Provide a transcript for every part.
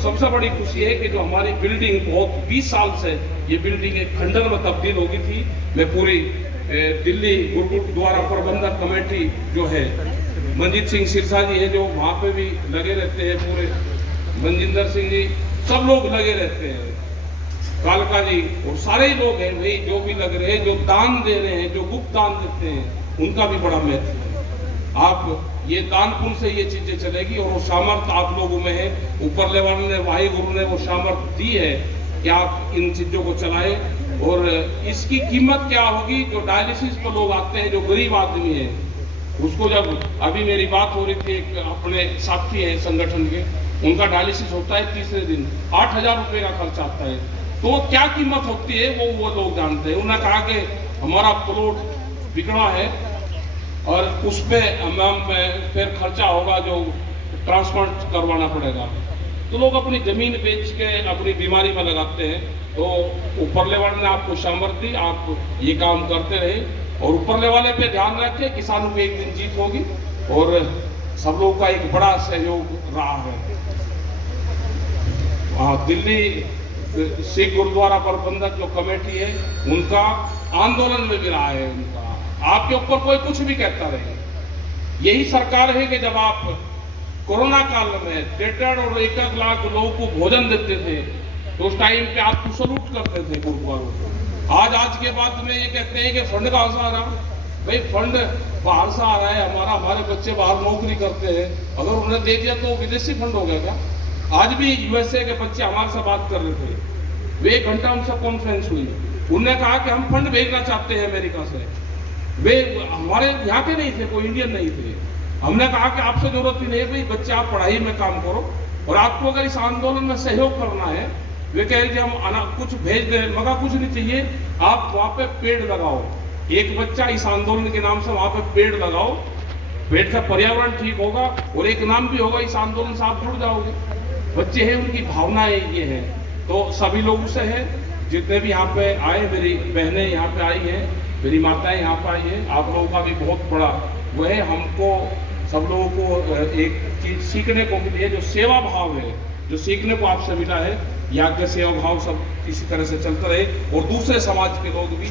सबसे बड़ी खुशी है कि जो हमारी बिल्डिंग बहुत 20 साल से ये बिल्डिंग एक खंडर में तब्दील हो गई थी। मैं पूरी दिल्ली गुरुद्वारा प्रबंधक कमेटी जो है, मनजीत सिंह सिरसा जी है जो वहाँ पे भी लगे रहते हैं, पूरे मनजिंदर सिंह जी, सब लोग लगे रहते हैं, कालका जी और सारे ही लोग हैं भाई जो भी लग रहे हैं, जो दान दे रहे हैं, जो गुप्त दान देते हैं, उनका भी बड़ा महत्व है। आप ये दान पुण्य से ये चीजें चलेगी और वो सामर्थ्य आप लोगों में है। ऊपर लेवल ने, वाहिगुरु ने वो सामर्थ्य दी है कि आप इन चीजों को चलाएं। और इसकी कीमत क्या होगी, जो डायलिसिस पर लोग आते हैं, जो गरीब आदमी है, उसको जब अभी मेरी बात हो रही थी, एक अपने साथी है संगठन के, उनका डायलिसिस होता है तीसरे दिन 8,000 रुपये का खर्च आता है। तो क्या कीमत होती है वो लोग जानते हैं। उन्होंने कहा कि हमारा प्लॉट बिकना है और उस पर फिर खर्चा होगा जो ट्रांसप्लांट करवाना पड़ेगा, तो लोग अपनी जमीन बेच के अपनी बीमारी में लगाते हैं। तो ऊपर लेवल ने आपको सामर्थ्य दी, आप ये काम करते रहे और ऊपर लेवल पे ध्यान रखें, किसानों की एक दिन जीत होगी और सब लोगों का एक बड़ा सहयोग रहा है। दिल्ली सिख गुरुद्वारा प्रबंधक जो कमेटी है, उनका आंदोलन में भी रहा है। उनका आपके ऊपर कोई कुछ भी कहता रहे, यही सरकार है कि जब आप कोरोना काल में 1.5 और 1 लाख लोगों को भोजन देते थे, तो उस टाइम पे आपको सलूट करते थे गुरुद्वारों को। आज के बाद में ये कहते हैं कि फंड कहाँ से आ रहा है? भाई फंड बाहर से आ रहा है, हमारे बच्चे बाहर नौकरी करते हैं, अगर उन्हें दे दिया तो विदेशी फंड हो गया क्या? आज भी यूएसए के बच्चे हमारे से बात कर रहे थे, वे 1 घंटा उनसे कॉन्फ्रेंस हुई, उन्होंने कहा कि हम फंड भेजना चाहते हैं अमेरिका से। वे हमारे यहाँ के नहीं थे, कोई इंडियन नहीं थे। हमने कहा कि आपसे जरूरत ही नहीं है भाई, बच्चे आप पढ़ाई में काम करो और आपको अगर इस आंदोलन में सहयोग करना है। वे कह रहे थे हम कुछ भेज दें, मगर कुछ नहीं चाहिए, आप वहाँ पे पेड़ लगाओ। एक बच्चा इस आंदोलन के नाम से वहाँ पे पेड़ लगाओ, पेड़ से पर्यावरण ठीक होगा और एक नाम भी होगा, इस आंदोलन से आप जुड़ जाओगे। बच्चे हैं, उनकी भावनाएं ये है। तो सभी लोगों से है, जितने भी यहाँ पे आए, मेरी बहनें यहाँ पे आई हैं, मेरी माताएं यहाँ पे आई हैं, आप लोगों का भी बहुत बड़ा वो है। हमको सब लोगों को एक चीज सीखने को मिली है, जो सेवा भाव है, जो सीखने को आपसे मिला है, यहाँ के सेवा भाव सब इसी तरह से चलता रहे और दूसरे समाज के लोग भी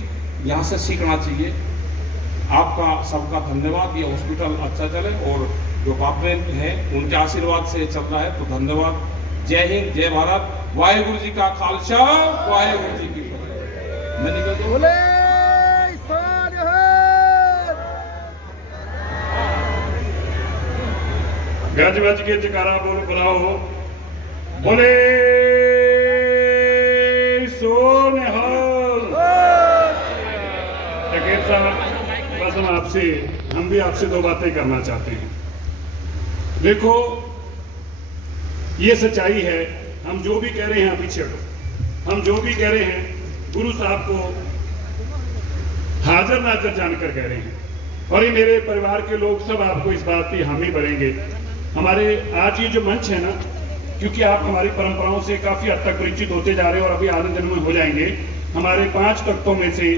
यहाँ से सीखना चाहिए। आपका सबका धन्यवाद। ये हॉस्पिटल अच्छा चले और जो बापे हैं उनके आशीर्वाद से चल रहा है, तो धन्यवाद। जय हिंद, जय भारत, वाहेगुरु जी का खालसा, वाहेगुरु जी की फतेह। मैं निकल जाऊँ। गज गज के जकारा बोल बुलाओ, बोले सो निहाल। टकेत साहब, बस हम भी आपसे 2 बातें करना चाहते हैं। देखो, ये सच्चाई है, हम जो भी कह रहे हैं, पीछे हटो, हम जो भी कह रहे हैं गुरु साहब को हाजिर नाजर जानकर कह रहे हैं और ये मेरे परिवार के लोग सब आपको इस बात की हामी भरेंगे। हमारे आज ये जो मंच है ना, क्योंकि आप हमारी परंपराओं से काफ़ी हद तक परिचित होते जा रहे हो और अभी आने दिन में हो जाएंगे। हमारे 5 तख्तों में से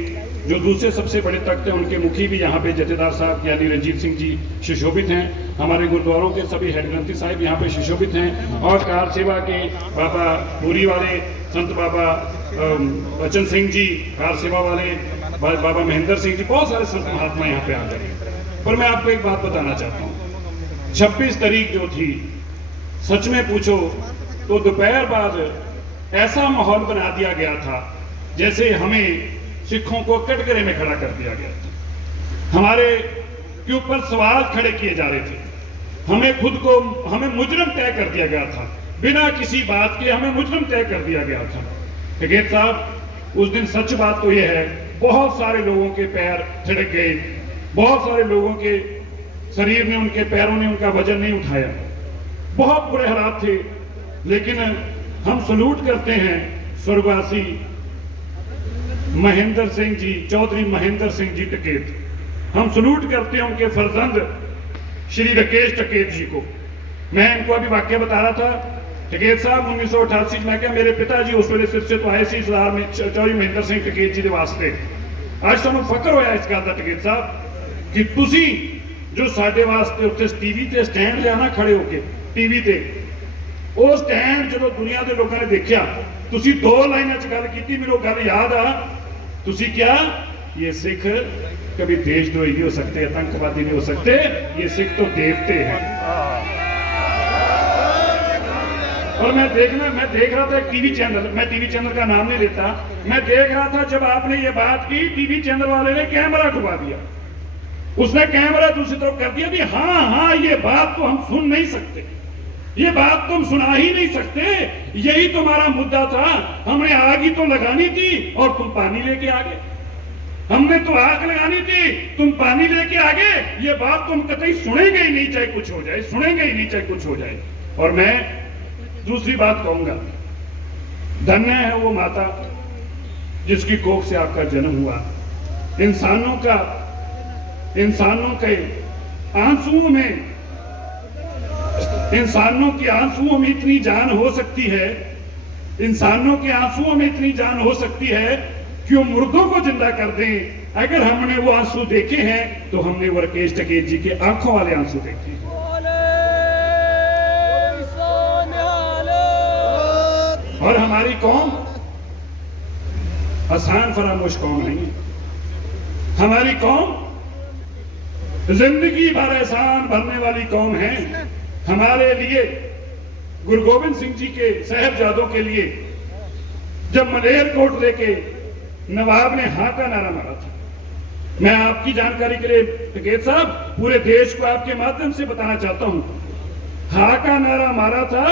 जो दूसरे सबसे बड़े तख्त हैं, उनके मुखी भी यहाँ पे जथेदार साहब यानी रंजीत सिंह जी सुशोभित हैं। हमारे गुरुद्वारों के सभी हेड ग्रंथी साहिब यहाँ पे सुशोभित हैं और कार सेवा के बाबा पूरी वाले संत बाबा बचन सिंह जी, कार सेवा वाले बाबा महेंद्र सिंह जी, बहुत सारे संत महात्मा यहाँ पे आ गए। पर मैं आपको एक बात बताना चाहता हूँ, 26 तारीख जो थी, सच में पूछो तो दोपहर बाद ऐसा माहौल बना दिया गया था जैसे हमें सिखों को कटघरे में खड़ा कर दिया गया था। हमारे के ऊपर सवाल खड़े किए जा रहे थे, हमें मुजरिम तय कर दिया गया था, बिना किसी बात के हमें मुजरिम तय कर दिया गया था। टकेत साहब, उस दिन सच बात तो यह है, बहुत सारे लोगों के पैर थिड़क गए, बहुत सारे लोगों के शरीर ने, उनके पैरों ने उनका वजन नहीं उठाया, बहुत बुरे हालात थे। लेकिन हम सलूट करते हैं स्वर्गवासी महेंद्र सिंह जी, चौधरी महेंद्र सिंह जी टकेत, हम सलूट करते हैं उनके फर्जंद श्री राकेश टकेत जी को। मैं इनको अभी वाक्य बता रहा था, टकेत साहब 1988 में क्या मेरे पिताजी उस वेले सिर से तो आए सी सरदार में चौधरी महेंद्र सिंह टकेत जी के वास्ते। आज सानू फकर होया इस गल दा टकेत साहब कि तुसी जो साडे वास्ते उत्ते टीवी ते स्टैंड लिया ना खड़े होके टीवी ते, उस टाइम जो दुनिया के लोगों ने देखा, तुसी 2 लाइनों च गल की, मेरे गल याद आ, तुसी क्या, ये सिख कभी देशद्रोही नहीं हो सकते, आतंकवादी नहीं हो सकते, ये सिख तो देवते हैं। और मैं देख रहा था एक टीवी चैनल, मैं टीवी चैनल का नाम नहीं लेता, मैं देख रहा था जब आपने ये बात की, टीवी चैनल वाले ने कैमरा घुमा दिया, उसने कैमरा दूसरी तरफ कर दिया कि हाँ ये बात तो हम सुन नहीं सकते, ये बात तुम सुना ही नहीं सकते, यही तुम्हारा मुद्दा था, हमने आग ही तो लगानी थी और तुम पानी लेके आ गए, हमने तो आग लगानी थी तुम पानी लेके आ गए, ये बात तुम कतई सुनेंगे ही नहीं, चाहे कुछ हो जाए, सुनेंगे ही नहीं चाहे कुछ हो जाए। और मैं दूसरी बात कहूंगा, धन्य है वो माता जिसकी कोख से आपका जन्म हुआ। इंसानों के आंसुओं में, इंसानों के आंसुओं में इतनी जान हो सकती है, इंसानों के आंसुओं में इतनी जान हो सकती है कि वो मुर्दों को जिंदा कर दें। अगर हमने वो आंसू देखे हैं तो हमने वो राकेश टिकैत जी के आंखों वाले आंसू देखे हैं। और हमारी कौम आसान फरामोश कौम नहीं है, हमारी कौम जिंदगी भर एहसान भरने वाली कौम है। हमारे लिए गुरु गोविंद सिंह जी के साहबजादों के लिए जब मलेरकोट लेके नवाब ने हाँ का नारा मारा था, मैं आपकी जानकारी के लिए टिकैत साहब पूरे देश को आपके माध्यम से बताना चाहता हूं, हाँ का नारा मारा था,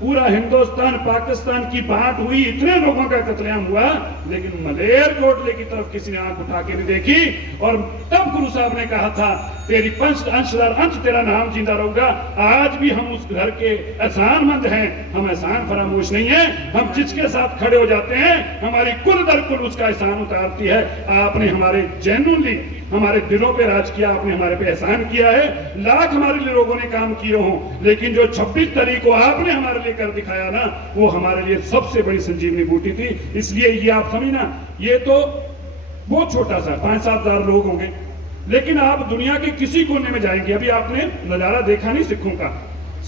पूरा हिंदुस्तान पाकिस्तान की बांट हुई, इतने लोगों का कत्लेआम हुआ, लेकिन मलेरकोटले की तरफ किसी ने आंख उठा के नहीं देखी। और तब गुरु साहब ने कहा था, तेरी पंच अंशदार अंश तेरा नाम जिंदा रहूंगा। आज भी हम उस घर के एहसानमंद हैं, हम एहसान फरामोश नहीं है, हम जिसके साथ खड़े हो जाते हैं हमारी कुल दर कुल उसका एहसान उतारती है। आपने हमारे जेन्युइनली हमारे दिलों पे राज किया, आपने हमारे पे एहसान किया है, लाख हमारे लिए लोगों ने काम किए हों, लेकिन जो 26 तारीख को आपने हमारे लिए कर दिखाया ना, वो हमारे लिए सबसे बड़ी संजीवनी बूटी थी। इसलिए ये आप समझना, ये तो बहुत छोटा सा 5-7 हजार लोग होंगे, लेकिन आप दुनिया के किसी कोने में जाएंगे, अभी आपने नजारा देखा नहीं सिखों का,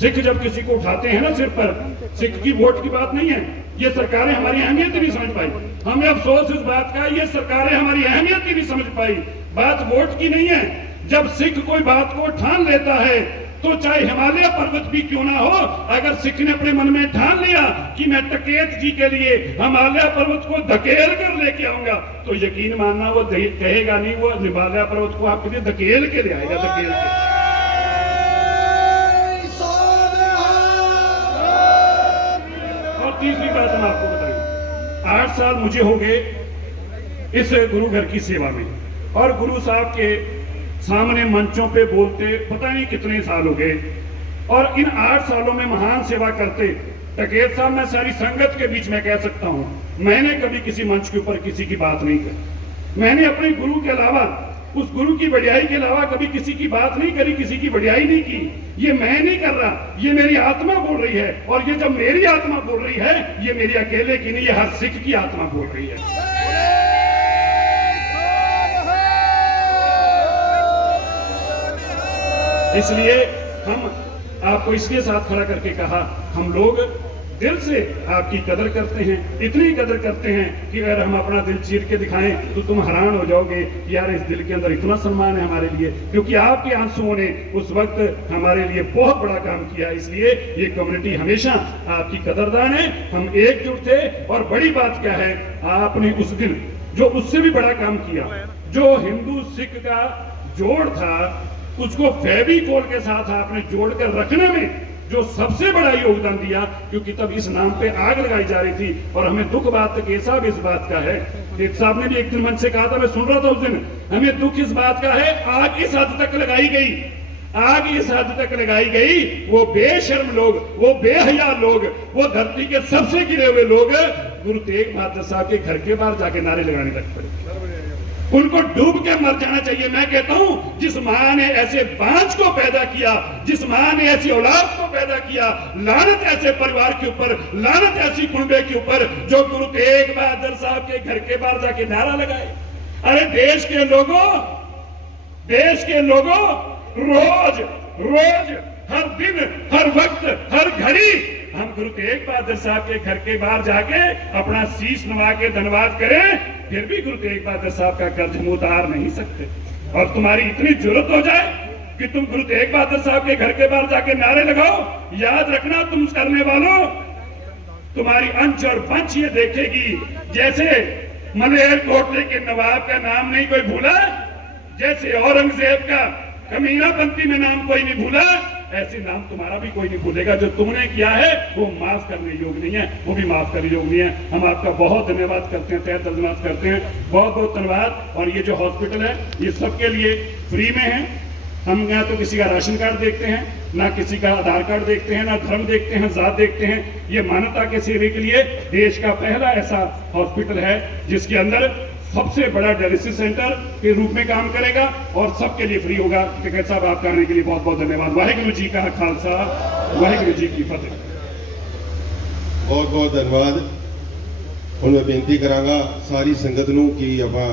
सिख जब किसी को उठाते हैं ना सिर पर, सिख की वोट की बात नहीं है, ये सरकारें हमारी अहमियत ही नहीं समझ पाई। हमें अफसोस इस बात का, ये सरकारें हमारी अहमियत ही नहीं समझ पाई। बात वोट की नहीं है, जब सिख कोई बात को ठान लेता है तो चाहे हिमालय पर्वत भी क्यों ना हो, अगर सिख ने अपने मन में ठान लिया कि मैं टिकैत जी के लिए हिमालय पर्वत को धकेल कर लेके आऊंगा, तो यकीन मानना वो कहेगा नहीं, वो हिमालय पर्वत को आपके लिए धकेल के ले आएगा, धकेल के। और तीसरी बात हम आपको बताएं, 8 साल मुझे हो गए इस गुरु घर की सेवा में, और गुरु साहब के सामने मंचों पे बोलते पता नहीं कितने साल हो गए, और इन 8 सालों में महान सेवा करते टिकैत साहब, मैं सारी संगत के बीच में कह सकता हूं, मैंने कभी किसी मंच के ऊपर किसी की बात नहीं करी। मैंने अपने गुरु के अलावा, उस गुरु की बढ़ियाई के अलावा कभी किसी की बात नहीं करी, किसी की बढ़ियाई नहीं की। ये मैं नहीं कर रहा, ये मेरी आत्मा बोल रही है, और ये जब मेरी आत्मा बोल रही है, ये मेरी अकेले की नहीं, ये हर सिख की आत्मा बोल रही है। इसलिए हम आपको इसके साथ खड़ा करके कहा, हम लोग दिल से आपकी कदर करते हैं, इतनी कदर करते हैं कि अगर हम अपना दिल चीर के दिखाएं तो तुम हैरान हो जाओगे कि यार इस दिल के अंदर इतना सम्मान है हमारे लिए, क्योंकि आपके आंसुओं ने उस वक्त हमारे लिए बहुत बड़ा काम किया। इसलिए ये कम्युनिटी हमेशा आपकी कदरदान है, हम एकजुट थे। और बड़ी बात क्या है, आपने उस दिन जो उससे भी बड़ा काम किया, जो हिंदू सिख का जोड़ था, उसको फेविकोल के साथ आपने जोड़कर रखने में जो सबसे बड़ा योगदान दिया, क्योंकि तब इस नाम पे आग लगाई जा रही थी। और हमें दुख बात टिकैत साहब इस बात का है, टिकैत साहब ने भी एक दिन मंच से कहा था, मैं सुन रहा था उस दिन, हमें दुख इस बात का है, आग इस हद तक लगाई गई, आग इस हद तक लगाई गई, वो बेशर्म लोग, वो बेहया लोग, वो धरती के सबसे गिरे हुए लोग गुरु तेग बहादुर साहब के घर के बाहर जाके नारे लगाने लग पड़े। उनको डूब के मर जाना चाहिए। मैं कहता हूं, जिस मां ने ऐसे बांझ को पैदा किया, जिस मां ने ऐसी औलाद को पैदा किया, लानत ऐसे परिवार के ऊपर, लानत ऐसी कुंबे के ऊपर जो गुरु तेग बहादुर साहब के घर के बाहर जाके नारा लगाए। अरे देश के लोगों, रोज रोज, हर दिन, हर वक्त, हर घड़ी हम गुरु तेग बहादुर साहब के घर के बाहर जाके अपना शीश नवा के धन्यवाद करें, फिर भी गुरु तेग बहादुर साहब का कर्ज हम उतार नहीं सकते। और तुम्हारी इतनी जरूरत हो जाए कि तुम गुरु तेग बहादुर साहब के घर के बाहर जाके नारे लगाओ, याद रखना तुम करने वालों, तुम्हारी अंश और पंच ये देखेगी। जैसे मलेर कोटले के नवाब का नाम नहीं कोई भूला, जैसे औरंगजेब का कमीनापंथी में नाम कोई नहीं भूला, ऐसे नाम तुम्हारा भी कोई नहीं भूलेगा। जो तुमने किया है वो माफ करने योग्य नहीं है, वो भी माफ करने योग्य नहीं है। हम आपका बहुत धन्यवाद करते हैं, तहे दिल से धन्यवाद करते हैं, बहुत बहुत धन्यवाद। और ये जो हॉस्पिटल है ये सबके लिए फ्री में है। हम यहाँ तो किसी का राशन कार्ड देखते हैं, ना किसी का आधार कार्ड देखते हैं, ना धर्म देखते हैं, जात देखते हैं। ये मानवता के सेवे के लिए देश का पहला ऐसा हॉस्पिटल है जिसके अंदर सबसे बड़ा डायलिसिस सेंटर के रूप में काम करेगा और सबके लिए फ्री होगा। टिकैत साहब आप करने के लिए बहुत बहुत धन्यवाद। वाहिगुरु जी का खालसा, वाहिगुरु जी की फतेह। बहुत बहुत धन्यवाद। ਹੁਣ ਮੈਂ ਬੇਨਤੀ ਕਰਾਂਗਾ ਸਾਰੀ ਸੰਗਤ ਨੂੰ ਕਿ ਆਪਾਂ